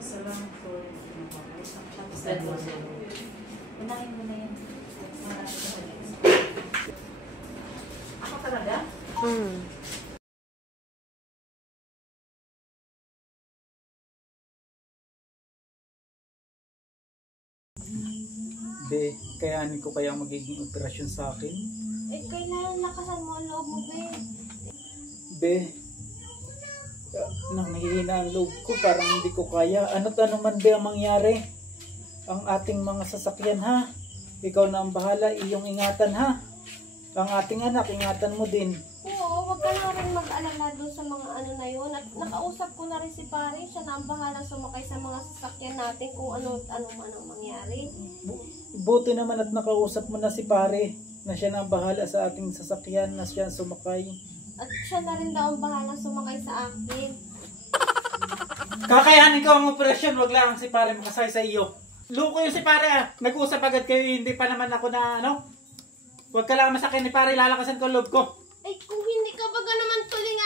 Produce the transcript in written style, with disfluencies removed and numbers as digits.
Salamat po. Unahin mo na yan. Ako talaga? Be, kayanin ko kaya magiging operasyon sa akin? Eh, kailangan lakasan mo ang loob mo, be. Be, nang nahihina ang loob ko, parang hindi ko kaya. Ano't ano man be ang mangyari? Ang ating mga sasakyan ha? Ikaw na ang bahala, iyong ingatan ha? Ang ating anak, ingatan mo din. Oo, wag ka na rin mag-alala doon sa mga ano na yun. At nakausap ko na rin si pare, siya na ang bahala sumakay sa mga sasakyan natin kung ano man ang mangyari. Buti naman at nakausap mo na si pare na siya na ang bahala sa ating sasakyan, na siya ang sumakay. At siya na rin daw ang bahala sumakay sa akin. Kakayanin ko ang operasyon, wag lang si pare makasay sa iyo. Loko yun si pare ah. Nag-usap agad kayo, hindi pa naman ako na ano. Huwag ka lang masakay ni pare, lalakasan ko ang loob ko. Ay, kung hindi ka baga naman tuling